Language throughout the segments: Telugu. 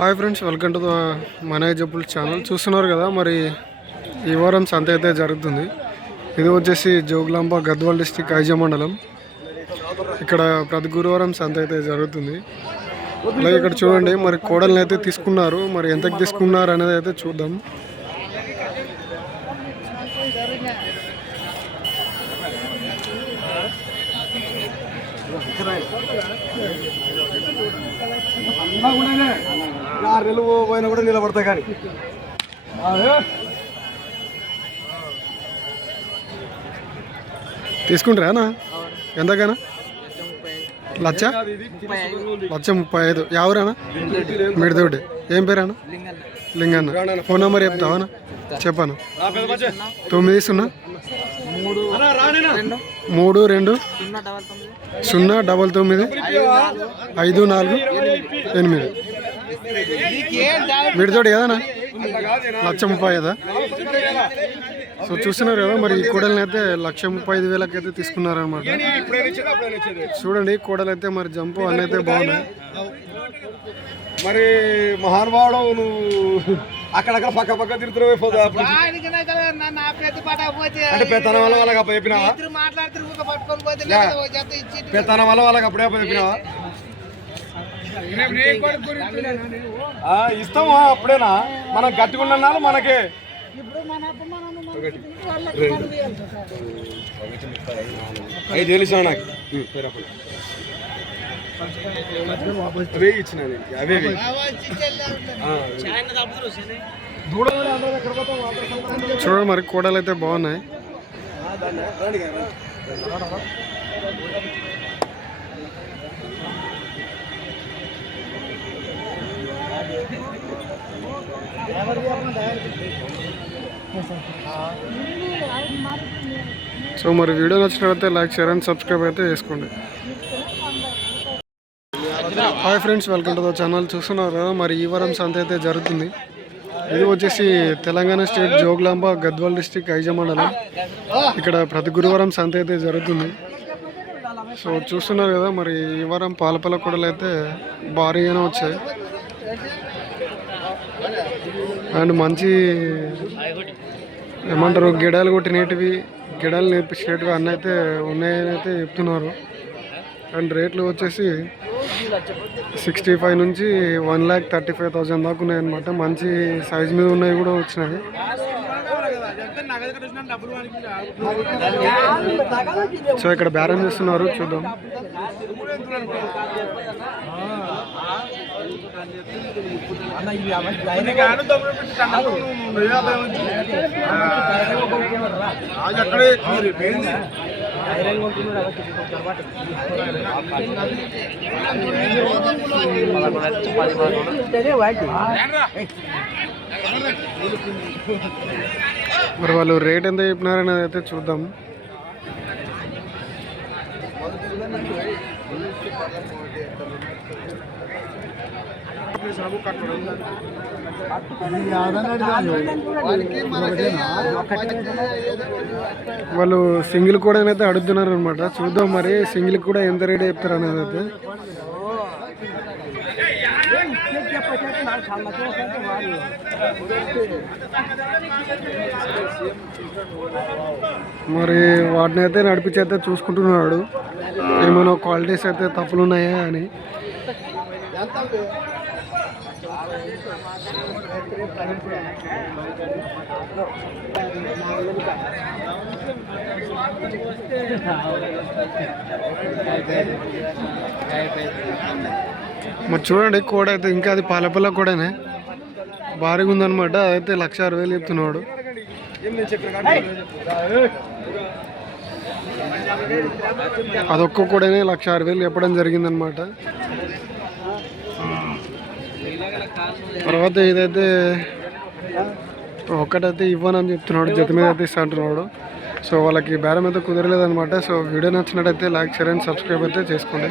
Hi friends, welcome to the మన జబ్బుల్ ఛానల్. చూస్తున్నారు కదా, మరి ఈ వారం సంత అయితే జరుగుతుంది. ఇది వచ్చేసి జోగులాంబ గద్వాల్ డిస్టిక్ ఐజ మండలం. ఇక్కడ ప్రతి గురువారం సంత అయితే జరుగుతుంది. అలాగే ఇక్కడ చూడండి, మరి కోడల్ని అయితే తీసుకున్నారు. మరి ఎంతకు తీసుకున్నారు అనేది అయితే చూద్దాం. పోయినా కూడా నిలబడతాయి కానీ తీసుకుంటారా? ఎంతకైనా? 1,35,000. ఎవరన్నా? మిడితోటి. ఏం పేరన్నా? లింగన్న. ఫోన్ నెంబర్ చెప్తావా? చెప్పాను. 9032099548. మిడితోటి కదనా? 1,35,000. సో చూస్తున్నారు కదా, మరి ఈ కోడల్ని అయితే 1,35,000 అయితే తీసుకున్నారనమాట. చూడండి, కోడలు అయితే మరి జంపు అన్నీ అయితే బాగున్నాయి. మరి మహానుభావుడు నువ్వు అక్కడక్కడ పక్క తిరుగుతున్నావు. అంటే పెత్తనం వల్ల వాళ్ళకి అప్పుడు చెప్పినావా? పెత్తనం వల్ల వాళ్ళకి అప్పుడే చెప్పినావా? ఇస్తామా? అప్పుడేనా మనం గట్టిగా మనకే అవి తెలుసా నాకు. అవే ఇచ్చిన అవే చూడండి, మరి కోడలు అయితే బాగున్నాయి. సో మరి వీడియో నచ్చినట్లయితే లైక్, షేర్ అండ్ సబ్స్క్రైబ్ అయితే చేసుకోండి. Hi friends, welcome to the channel. చూస్తున్నారు కదా, మరి ఈ వారం సంత అయితే జరుగుతుంది. ఇది వచ్చేసి తెలంగాణ స్టేట్ జోగులాంబ గద్వాల్ డిస్టిక్ ఐజ మండలం. ఇక్కడ ప్రతి గురువారం సంత అయితే జరుగుతుంది. సో చూస్తున్నారు కదా, మరి ఈ వారం పాలపల్ల కూడలు అయితే భారీగానే వచ్చాయి. అండ్ మంచి ఏమంటారు, గిడాలు కొట్టినేటివి, గిడాలు నేర్పించేటివి అన్నీ అయితే ఉన్నాయని అయితే చెప్తున్నారు. అండ్ రేట్లు వచ్చేసి 65 నుంచి 1,35,000 దాకా ఉన్నాయన్నమాట. మంచి సైజ్ మీద ఉన్నాయి కూడా వచ్చినాయి. సో ఇక్కడ బేరం చేస్తున్నారు, చూద్దాం. మరి వాళ్ళు రేట్ ఎంత చెప్పినారని అయితే చూద్దాం. వాళ్ళు సింగిల్ కూడా అయితే అడుగుతున్నారు అనమాట. చూద్దాం మరి సింగిల్ కూడా ఎంత రేట్ చెప్తారు అనేది అయితే. మరి వాటిని అయితే నడిపించి అయితే చూసుకుంటున్నాడు, ఏమైనా క్వాలిటీస్ అయితే తప్పులు ఉన్నాయా అని. మరి చూడండి, కోడ అయితే ఇంకా అది పాలపల్ల కూడానే భారీగా ఉందన్నమాట. అదైతే 1,60,000 చెప్తున్నాడు. అదొక్క కూడానే 1,60,000 చెప్పడం జరిగిందనమాట. తర్వాత ఇదైతే ఒక్కటైతే ఇవ్వనని చెప్తున్నాడు, జత మీద అయితే ఇస్తా అంటున్నాడు. సో వాళ్ళకి బేరం అయితే కుదరలేదనమాట. సో వీడియో నచ్చినట్టయితే లైక్, షేర్ అండ్ సబ్స్క్రైబ్ అయితే చేసుకోండి.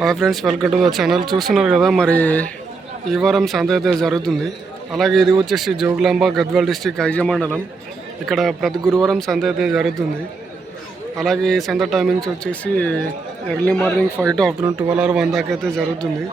Hi friends, welcome to the channel. చూస్తున్నారు కదా, మరి ఈ వారం సంత అయితే జరుగుతుంది. అలాగే ఇది వచ్చేసి జోగులాంబ గద్వాల్ డిస్టిక్ ఐజ మండలం. ఇక్కడ ప్రతి గురువారం సంత అయితే జరుగుతుంది. అలాగే ఈ సంత టైమింగ్స్ వచ్చేసి early morning 5 to afternoon 12 or 1 దాకా అయితే జరుగుతుంది.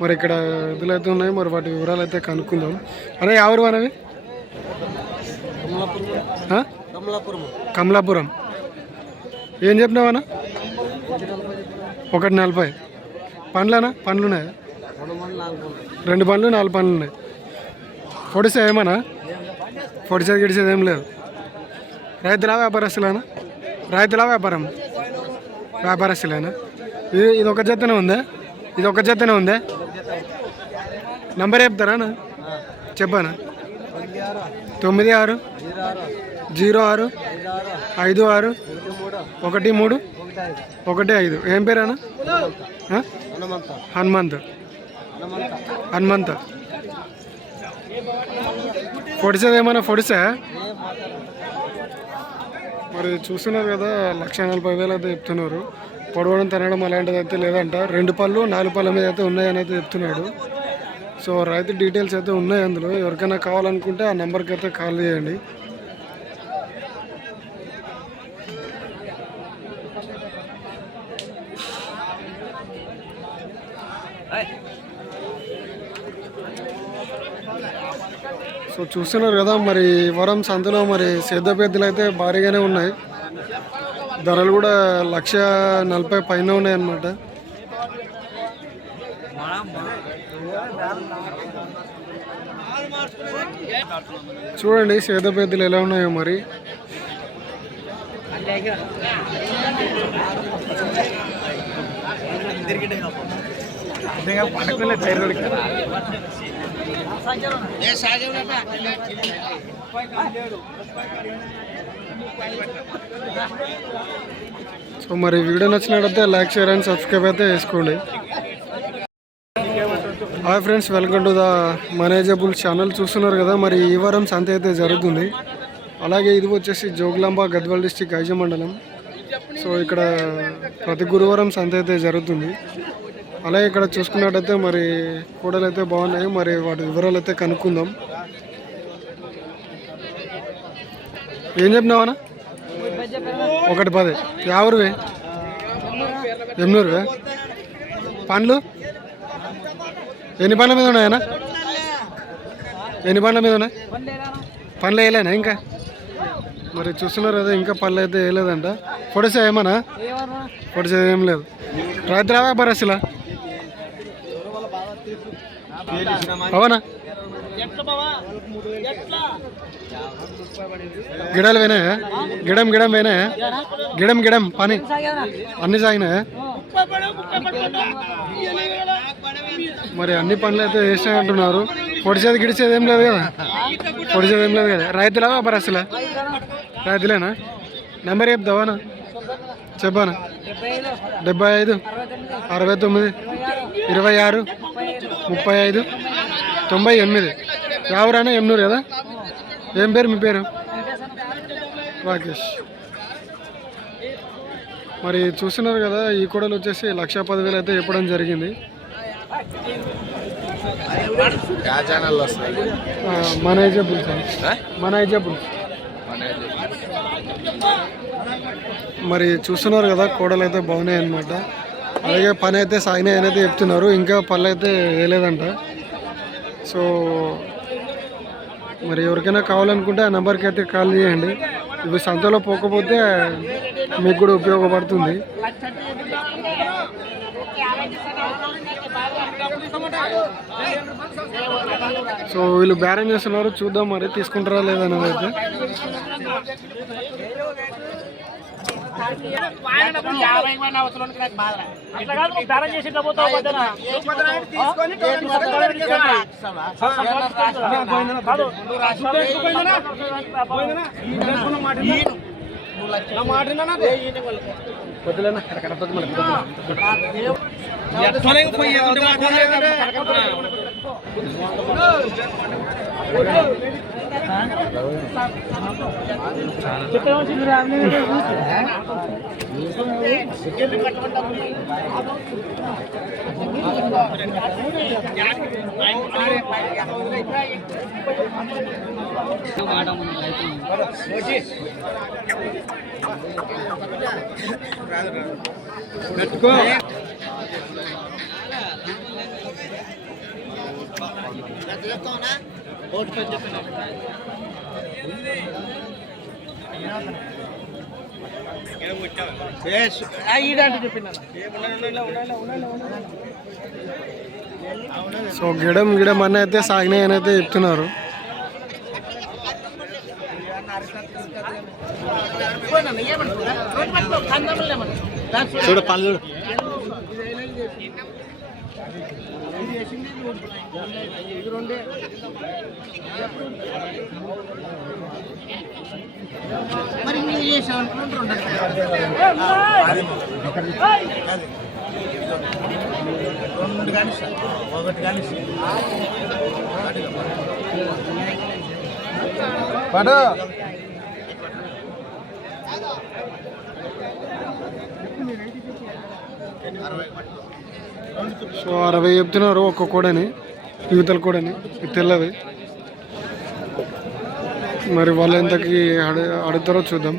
మరి ఇక్కడ ఎద్దులు అయితే ఉన్నాయి, మరి వాటి వివరాలు అయితే కనుక్కుందాం. అనే ఎవరు అనేవి కమలాపురం. ఏం చెప్పినావన్నా? 140. పండ్లనా? పండ్లు ఉన్నాయి, 2 పండ్లు 4 పండ్లు ఉన్నాయి. పొడిసే ఏమన్నా? పొడిసేది గిడిసేది ఏం లేదు. రైతులా వ్యాపారస్తులేనా? రైతులా వ్యాపారస్తులేనా? ఇది ఒక జతనే ఉందా? ఇది ఒక జతనే ఉందా? నంబర్ చెప్తారా? చెప్పానా? 96 06 56 13 15. ఏం పేరేనా? హనుమంత్. పొడిసేది ఏమన్నా? పొడిసా? మరి చూస్తున్నారు కదా, 1,40,000 అయితే చెప్తున్నారు. పొడవడం తినడం అలాంటిది అయితే లేదంట. 2 పళ్ళు 4 పళ్ళ మీద అయితే ఉన్నాయని అయితే చెప్తున్నాడు. సో రైతు డీటెయిల్స్ అయితే ఉన్నాయి అందులో. ఎవరికైనా కావాలనుకుంటే ఆ నెంబర్కి అయితే కాల్ చేయండి. సో చూస్తున్నారు కదా, మరి వరం సంతలో మరి సేద్య పెద్దలు అయితే భారీగానే ఉన్నాయి. ధరలు కూడా 1,40,000 పైన ఉన్నాయి అన్నమాట. చూడండి సేద్య పెద్దలు ఎలా ఉన్నాయో మరి. సో మరి వీడియో నచ్చినట్లయితే లైక్, షేర్ అండ్ సబ్స్క్రైబ్ అయితే చేసుకోండి. Hi friends, welcome to the manageable channel. చూస్తున్నారు కదా, మరి ఈ వారం సంత అయితే జరుగుతుంది. అలాగే ఇది వచ్చేసి జోగులాంబ గద్వాల్ డిస్టిక్ ఐజ మండలం. సో ఇక్కడ ప్రతి గురువారం సంత అయితే జరుగుతుంది. అలాగే ఇక్కడ చూసుకున్నట్టయితే మరి కూడలు అయితే బాగున్నాయి. మరి వాటి వివరాలు అయితే కనుక్కుందాం. ఏం చెప్పినావనా? 110. 50. 800. పండ్లు ఎన్ని పండ్ల మీద ఉన్నాయన్నా? ఎన్ని పండ్ల మీద ఉన్నాయి? పండ్లు వేయలేనా ఇంకా? మరి చూస్తున్నారు కదా, ఇంకా పళ్ళు అయితే వేయలేదంట. పొడిసే ఏమన్నా? పొడిసేది ఏం లేదు. రైతుల వ్యాపారస్తులా? అవునా? గిడాలు పోయినాయా? గిడం పోయినాయా? గిడం పని అన్ని సాగినాయా? మరి అన్ని పనులు అయితే వేసినాయి అంటున్నారు. పొడిచేది గిడిచేది ఏం లేదు కదా? పొడిచేది ఏం లేదు కదా? రైతులా వ్యాపారస్తులా? రైతులేనా? నెంబర్ చెప్తావానా? చెప్పానా? 75 69 26 35 98. ఎవరైనా 800 కదా? ఏం పేరు మీ పేరు? రాకేష్. మరి చూస్తున్నారు కదా, ఈ కూడలు వచ్చేసి 1,10,000 అయితే చెప్పడం జరిగింది. మేనేజబుల్. మరి చూస్తున్నారు కదా, కూడలు అయితే బాగున్నాయి అన్నమాట. అలాగే పని అయితే సాగినాయి అని అయితే చెప్తున్నారు. ఇంకా పళ్ళు అయితే వేయలేదంట. సో మరి ఎవరికైనా కావాలనుకుంటే ఆ నెంబర్కి అయితే కాల్ చేయండి. ఇవి సంతలో పోకపోతే మీకు కూడా ఉపయోగపడుతుంది. సో వీళ్ళు బేరం చేస్తున్నారు, చూద్దాం మరి తీసుకుంటారా లేదనేది అయితే. సో గిడం గిడం అన్న అయితే సాగినాయి అని అయితే చెప్తున్నారు. చూడు పనులు చూడు. పడు సో 60 చెప్తున్నారు ఒక్క కూడని, యువతల కూడని తెల్లది. మరి వాళ్ళు ఎంతకి అడుగుతారో చూద్దాం.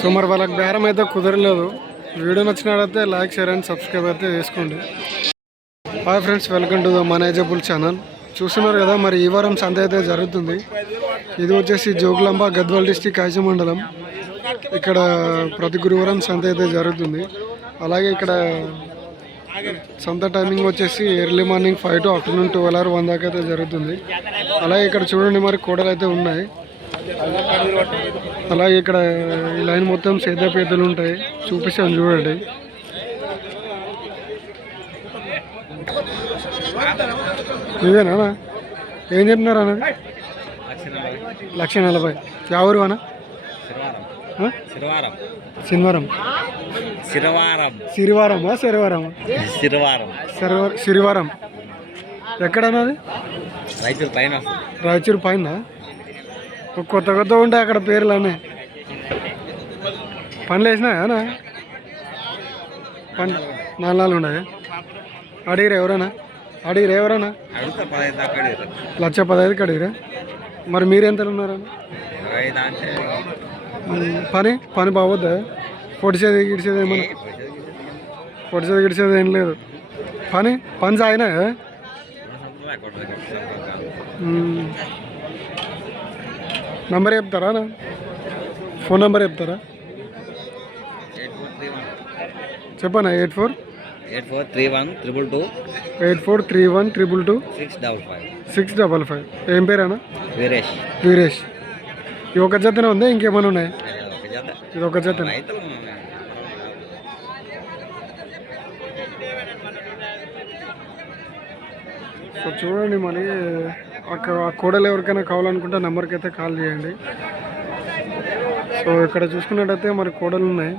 సో మరి వాళ్ళకి బేరం అయితే కుదరలేదు. వీడియో నచ్చినట్లయితే లైక్, షేర్ అండ్ సబ్స్క్రైబ్ అయితే చేసుకోండి. Hi friends, welcome to the manageable channel. చూస్తున్నారు కదా, మరి ఈ వారం సంత అయితే జరుగుతుంది. ఇది వచ్చేసి జోగులాంబ గద్వాల్ డిస్టిక్ ఐజ మండలం. ఇక్కడ ప్రతి గురువారం సంత అయితే జరుగుతుంది. అలాగే ఇక్కడ సంత టైమింగ్ వచ్చేసి early morning 5 to afternoon 12 or 1 దాకా అయితే జరుగుతుంది. అలాగే ఇక్కడ చూడండి, మరి కూడలు అయితే ఉన్నాయి. అలాగే ఇక్కడ ఈ లైన్ మొత్తం సేద్యపేదలు ఉంటాయి, చూపిస్తాను చూడండి. ఇదేనా ఏం చెప్తున్నారు అన్నది? 1,40,000. ఎవరు అన్న? శనివారం సిరివారమా శనివారమా? సిరివారం ఎక్కడన్నది? రాయచూరు పైన. కొత్త కొత్త ఉంటాయి అక్కడ పేర్లు అన్నీ. పనులు వేసినాయా? పని 4 ఉన్నాయి. అడిగిరా ఎవరన్నా? 1,15,000 అడిగిరా? మరి మీరు ఎంత ఉన్నారన్న? పని బాగోద్దా? పొడిచేది గిడిచేది ఏమన్నా? పొడిచేది గిడిచేది ఏం లేదు. పని సాగినా? నంబర్ చెప్తారా? ఫోన్ నెంబర్ చెప్తారా? చెప్పనా? 843122 655. ఏం పేరేనా? వీరేష్. ఈ ఒక జతనే ఉందా, ఇంకేమైనా ఉన్నాయి? ఇది ఒక జతనే. సో చూడండి, మరి ఆ కూడలు ఎవరికైనా కావాలనుకుంటే నెంబర్కి అయితే కాల్ చేయండి. సో ఇక్కడ చూసుకున్నట్టయితే మరి కూడలు ఉన్నాయి.